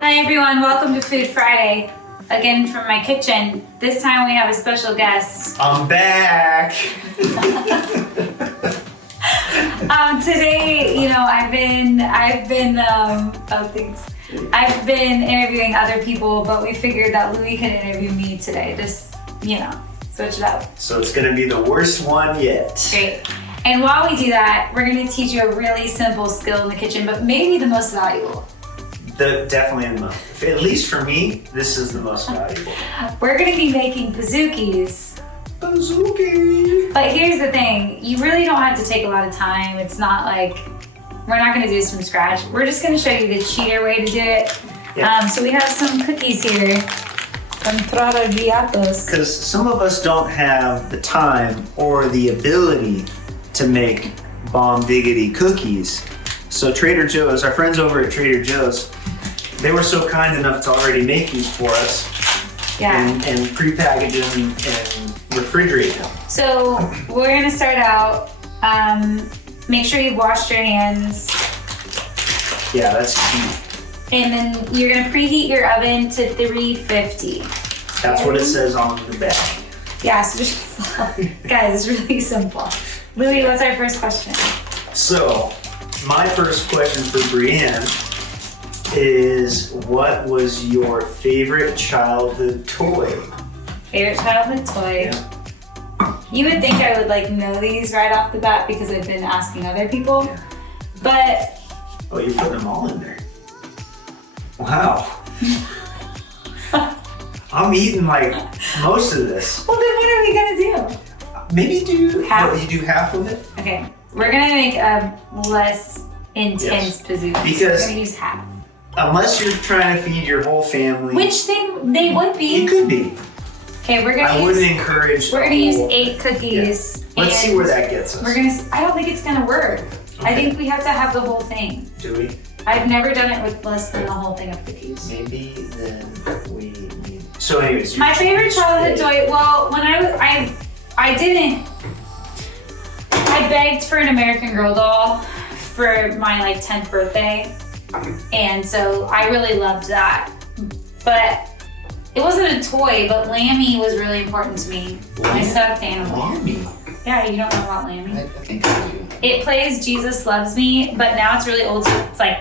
Hi everyone, welcome to Food Friday. Again from my kitchen. This time we have a special guest. I'm back. Today, I've been interviewing other people, but we figured that Louis could interview me today. Just, switch it up. So it's gonna be the worst one yet. Great. And while we do that, we're gonna teach you a really simple skill in the kitchen, but maybe the most valuable. Definitely the most. At least for me, this is the most valuable. We're gonna be making Pizookies. Pizookie. But here's the thing, you really don't have to take a lot of time. It's not like, we're not gonna do this from scratch. We're just gonna show you the cheater way to do it. Yeah. So we have some cookies here from Giatos. Because some of us don't have the time or the ability to make bomb diggity cookies. So Trader Joe's, our friends over at Trader Joe's, they were so kind enough to already make these for us. Yeah. And pre-package them and refrigerate them. So we're gonna start out, make sure you've washed your hands. Yeah, that's key. And then you're gonna preheat your oven to 350. That's what it says on the back. Yeah, so just, guys, it's really simple. Louis, what's our first question? So, my first question for Brienne is, what was your favorite childhood toy? Favorite childhood toy? Yeah. You would think I would know these right off the bat because I've been asking other people, Yeah. but Oh, you're putting them all in there. Wow. I'm eating most of this. well, then what are we gonna do? Maybe do Half. What, you do half of it? Okay, we're gonna make a less intense Yes. Pizookie. Because- we're gonna use half. Unless you're trying to feed your whole family. Which they would be. It could be. Okay, we're I gonna wouldn't use. encourage. We're the gonna use whole- 8 cookies. Let's see and where that gets us. I don't think it's gonna work. I Okay. think we have to have the whole thing. Do we? I've never done it with less than the whole thing of cookies. Maybe then we need. So, anyways. My favorite childhood toy. Well, when I didn't. I begged for an American Girl doll for my 10th birthday, and so I really loved that. But it wasn't a toy. But Lammy was really important to me. My stuffed animal. Lammy. Yeah, you don't know about Lammy. I think I do. It plays Jesus Loves Me, but now it's really old, so it's like.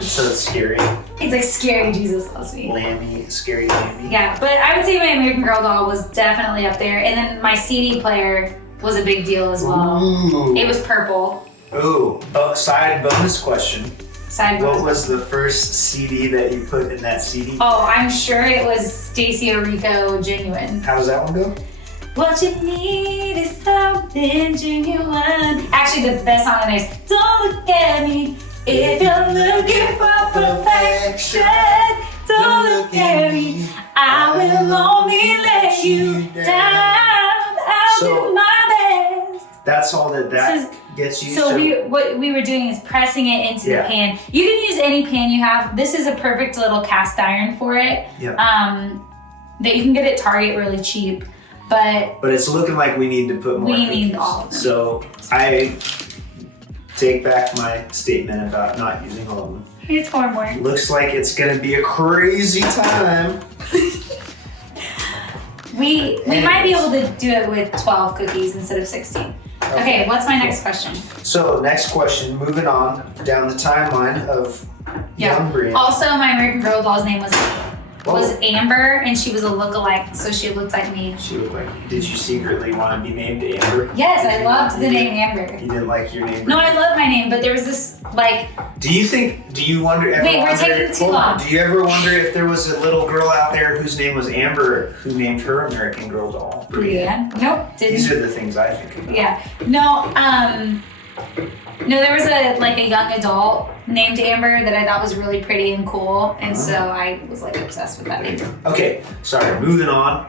So it's scary. It's like scary Jesus Loves Me. Lammy, scary Lammy. Yeah, but I would say my American Girl doll was definitely up there, and then my CD player was a big deal as well. Ooh. It was purple. Ooh. Side bonus question. Sideways. What was the first CD that you put in that CD? Oh, I'm sure it was Stacey Orico Genuine. How does that one go? What you need is something genuine. Actually, the best song on there is Don't Look At Me If You're Looking for Perfection. Don't look at me. I will only let you down. I'll So- do my best. That's all that This is- gets you. So what we were doing is pressing it into the Yeah. pan. You can use any pan you have. This is a perfect little cast iron for it. Yeah. That you can get at Target really cheap. But But it's looking like we need to put more. we need cookies. all of them. So I take back my statement about not using all of them. It's 4 more. Looks like it's gonna be a crazy time. We might be able to do it with 12 cookies instead of 16. Okay, what's my next question? So next question, moving on down the timeline of young Brienne. Also, my American Girl doll's name was Whoa. Amber, and she was a lookalike, so she looked like me. She looked like. Did you secretly want to be named Amber? Yes, I loved the name Amber. You didn't like your name. No, I love my name, but there was this Do you wonder? Wait, we're taking too long. Do you ever wonder if there was a little girl out there whose name was Amber who named her American Girl doll? Brienne. Nope, These didn't. are the things I think about. Yeah. No, there was a young adult named Amber that I thought was really pretty and cool, and so I was obsessed with that name. Okay, sorry, moving on.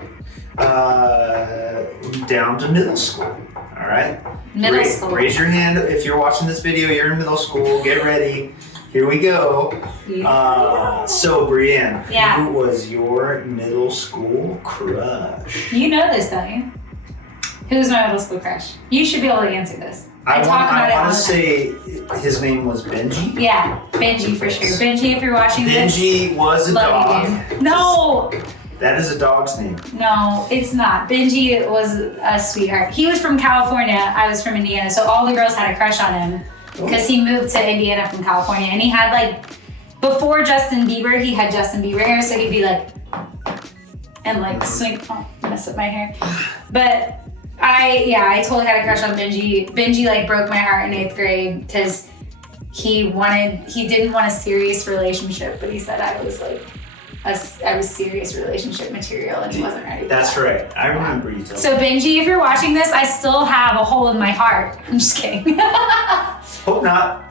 Down to middle school. All right. Middle school. Raise your hand if you're watching this video. You're in middle school. Get ready. Here we go. So Brienne, Yeah. who was your middle school crush? You know this, don't you? Who's my middle school crush? You should be able to answer this. I talk about it all want the to time. say his name was Benji. Yeah, Benji for sure. Benji, if you're watching this. Benji was a love dog. you. No, That is a dog's name. no, it's not. Benji was a sweetheart. He was from California. I was from Indiana, so all the girls had a crush on him because he moved to Indiana from California, and he had like before Justin Bieber, he had Justin Bieber hair, so he'd be like and like swing. Oh, mess up my hair, but. I totally had a crush on Benji. Benji like broke my heart in 8th grade because he didn't want a serious relationship, but he said I was like, I was serious relationship material and he wasn't ready. That's right. I remember you telling me. So Benji, if you're watching this, I still have a hole in my heart. I'm just kidding. Hope not.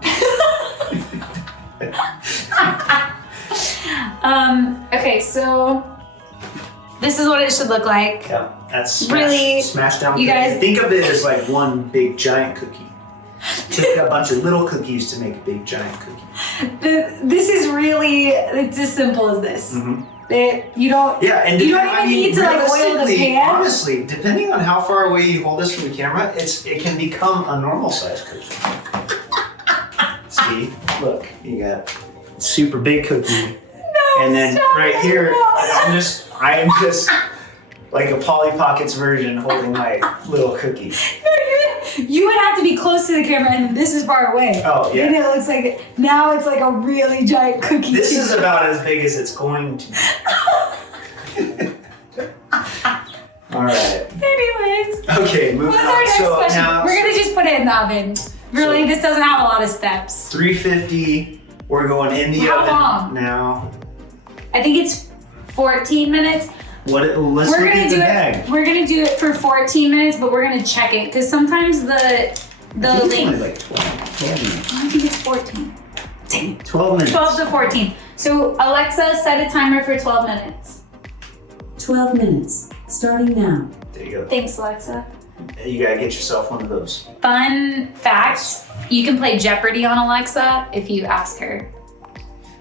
Okay, so this is what it should look like. Yeah, that's Really, smashed down. you guys- Think of it as like one big giant cookie. Took a bunch of little cookies to make a big giant cookie. This is really, it's as simple as this. You don't. Yeah, and you don't even need to like oil the realistically, pan. honestly, depending on how far away you hold this from the camera, it can become a normal sized cookie. See, look, you got super big cookie, and then stop right it, here, no. I am just like a Polly Pockets version holding my little cookie. You would have to be close to the camera, and this is far away. Oh yeah. And it looks like now it's like a really giant cookie. This is about as big as it's going to be. All right. Anyways, Okay, moving what's on. our next So question? now, We're gonna just put it in the oven. Really, this doesn't have a lot of steps. 350. We're going in the How oven long? now. I think it's 14 minutes. Let's We're look gonna at the do bag. it. We're gonna do it for 14 minutes, but we're gonna check it because sometimes the I think it's only length. like 12 minutes. I think it's 14. Dang it. 12 minutes. 12 to 14. So Alexa, set a timer for 12 minutes. 12 minutes, starting now. There you go. Thanks, Alexa. You gotta get yourself one of those. Fun fact, you can play Jeopardy on Alexa if you ask her.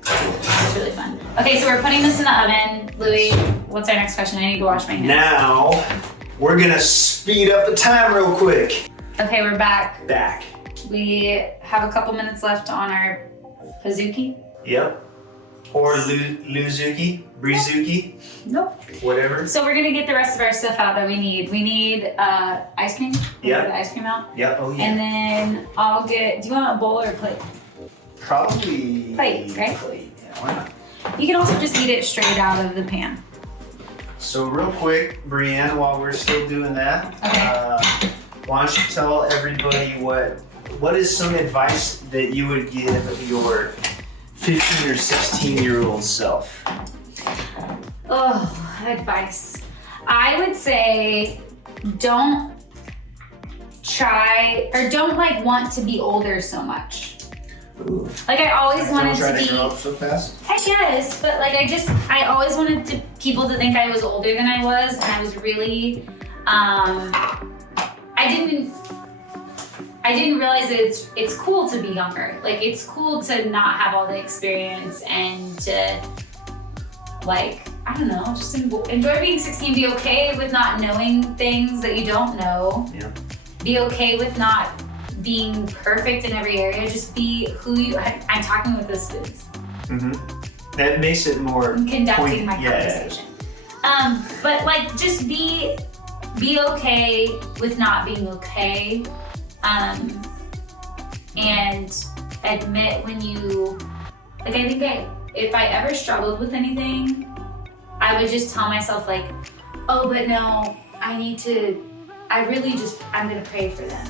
It's really fun. Okay, so we're putting this in the oven. Louis, what's our next question? I need to wash my hands. Now, we're gonna speed up the time real quick. Okay, we're back. Back. We have a couple minutes left on our Pizookie. Yep. Or Luzuki, Brizuki, Nope. whatever. So we're gonna get the rest of our stuff out that we need. We need ice cream. Yeah. Get the ice cream out. Yep. Oh yeah. And then I'll get, do you want a bowl or a plate? Probably. Plate, right? Plate. Yeah, why not? You can also just eat it straight out of the pan. So real quick, Brianne, while we're still doing that, Okay. why don't you tell everybody what is some advice that you would give your 15 or 16-year-old self? Oh, advice. I would say don't try or don't like want to be older so much. Ooh. Like I always wanted Don't try to to grow be, up so fast. I guess, but like I always wanted people to think I was older than I was, and I was really, I didn't realize that it's cool to be younger. Like it's cool to not have all the experience and to like, I don't know, just enjoy being 16, be okay with not knowing things that you don't know. Yeah. Be okay with not being perfect in every area. Just be who you, I'm talking with the students. Mm-hmm. That makes it more I'm conducting my yeah. conversation. But like just be okay with not being okay. And admit when you, like I think if I ever struggled with anything, I would just tell myself like, oh, but no, I'm gonna pray for them.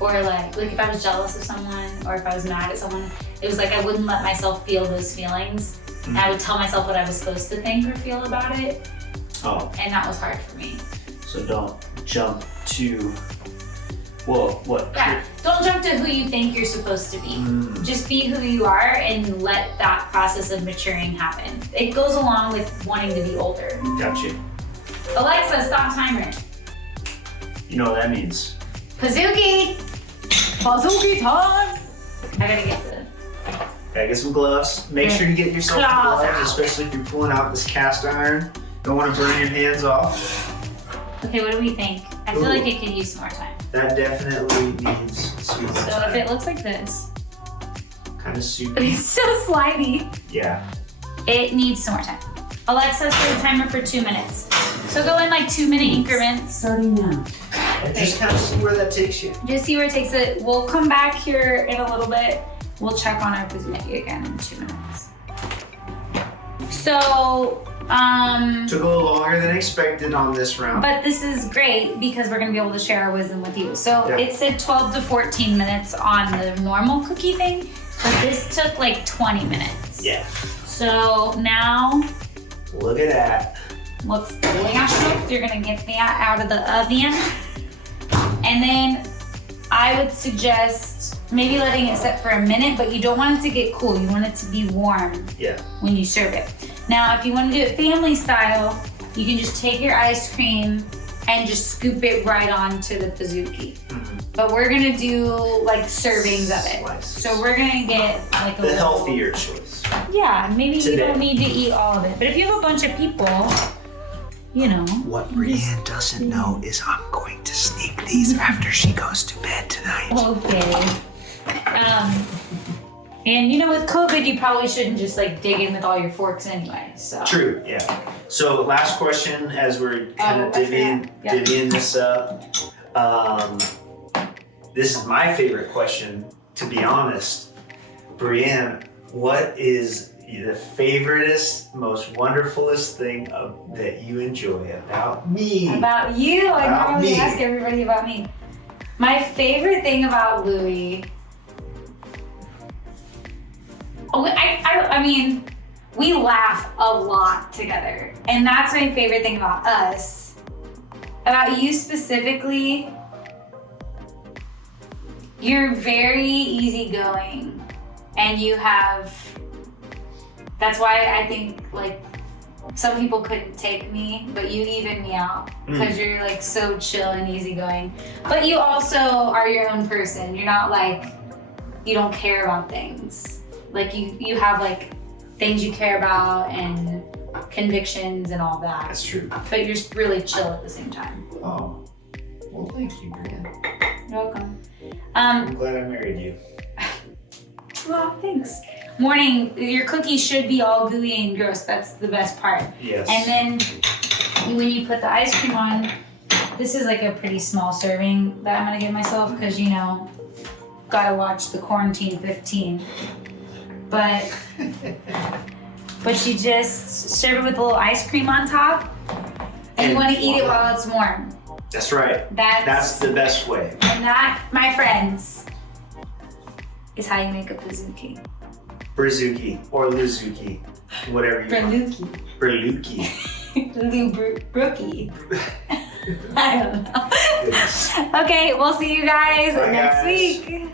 Or like if I was jealous of someone or if I was mad at someone, it was like I wouldn't let myself feel those feelings. Mm-hmm. And I would tell myself what I was supposed to think or feel about it. Oh, And that was hard for me. so don't jump to, well, what? Yeah, don't jump to who you think you're supposed to be. Mm. Just be who you are and let that process of maturing happen. It goes along with wanting to be older. Gotcha. Alexa, stop timer. You know what that means. Pizookie! Pizookie time! I gotta get Gotta get some gloves. Make sure you get yourself some Claws gloves, out. especially if you're pulling out this cast iron. Don't want to burn your hands off. Okay, what do we think? I feel like it could use some more time. That definitely needs some more So time. if it looks like this, Kind of soupy. it's so slidey. Yeah. It needs some more time. Alexa, set a timer for 2 minutes. So go in like 2-minute increments. Starting now. And just kind of see where that takes you. Just see where it takes it. We'll come back here in a little bit. We'll check on our Pizookie again in 2 minutes. So, Took a little longer than expected on this round. but this is great because we're gonna be able to share our wisdom with you. So Yeah. it said 12 to 14 minutes on the normal cookie thing, but this took like 20 minutes. Yeah. So now, Look at that. let's flash it. You're gonna get that out of the oven. And then I would suggest maybe letting it set for a minute, but you don't want it to get cool. You want it to be warm Yeah. when you serve it. Now, if you want to do it family style, you can just take your ice cream and just scoop it right onto the Pizookie. But we're gonna do like servings of it. Slices. So we're gonna get like a The little- healthier choice. Yeah, maybe Today. you don't need to eat all of it. But if you have a bunch of people, you know. What Brienne doesn't know is I'm going to sneak these after she goes to bed tonight. Okay. And you know, with COVID, you probably shouldn't just like dig in with all your forks anyway. So. True, yeah. So last question as we're kind of I divvying, forgot. Yeah. divvying this up. This is my favorite question, to be honest. Brienne, what is the favoriteest, most wonderfulest thing that you enjoy about me? About you, I About normally me. ask everybody about me. My favorite thing about Louie. Oh, I mean, we laugh a lot together, and that's my favorite thing about us. About you specifically, you're very easygoing, and you have. That's why I think like some people couldn't take me, but you even me out because you're like so chill and easygoing. But you also are your own person. You're not like you don't care about things. Like you have like things you care about and convictions and all that. That's true. But you're just really chill at the same time. Oh, well, thank you, Brienne. You're welcome. I'm glad I married you. Well, thanks. Morning, your cookies should be all gooey and gross. That's the best part. Yes. And then when you put the ice cream on, this is like a pretty small serving that I'm gonna give myself because you know, gotta watch the Quarantine 15. But you just serve it with a little ice cream on top, and you want to eat it while it's warm. That's right. That's the best way. And that, my friends, is how you make a Pizookie. Pizookie or Lizuki, whatever you want. Berluki. Berluki. Brookie. I don't know. Goodness. Okay, we'll see you guys Bye, next guys. week.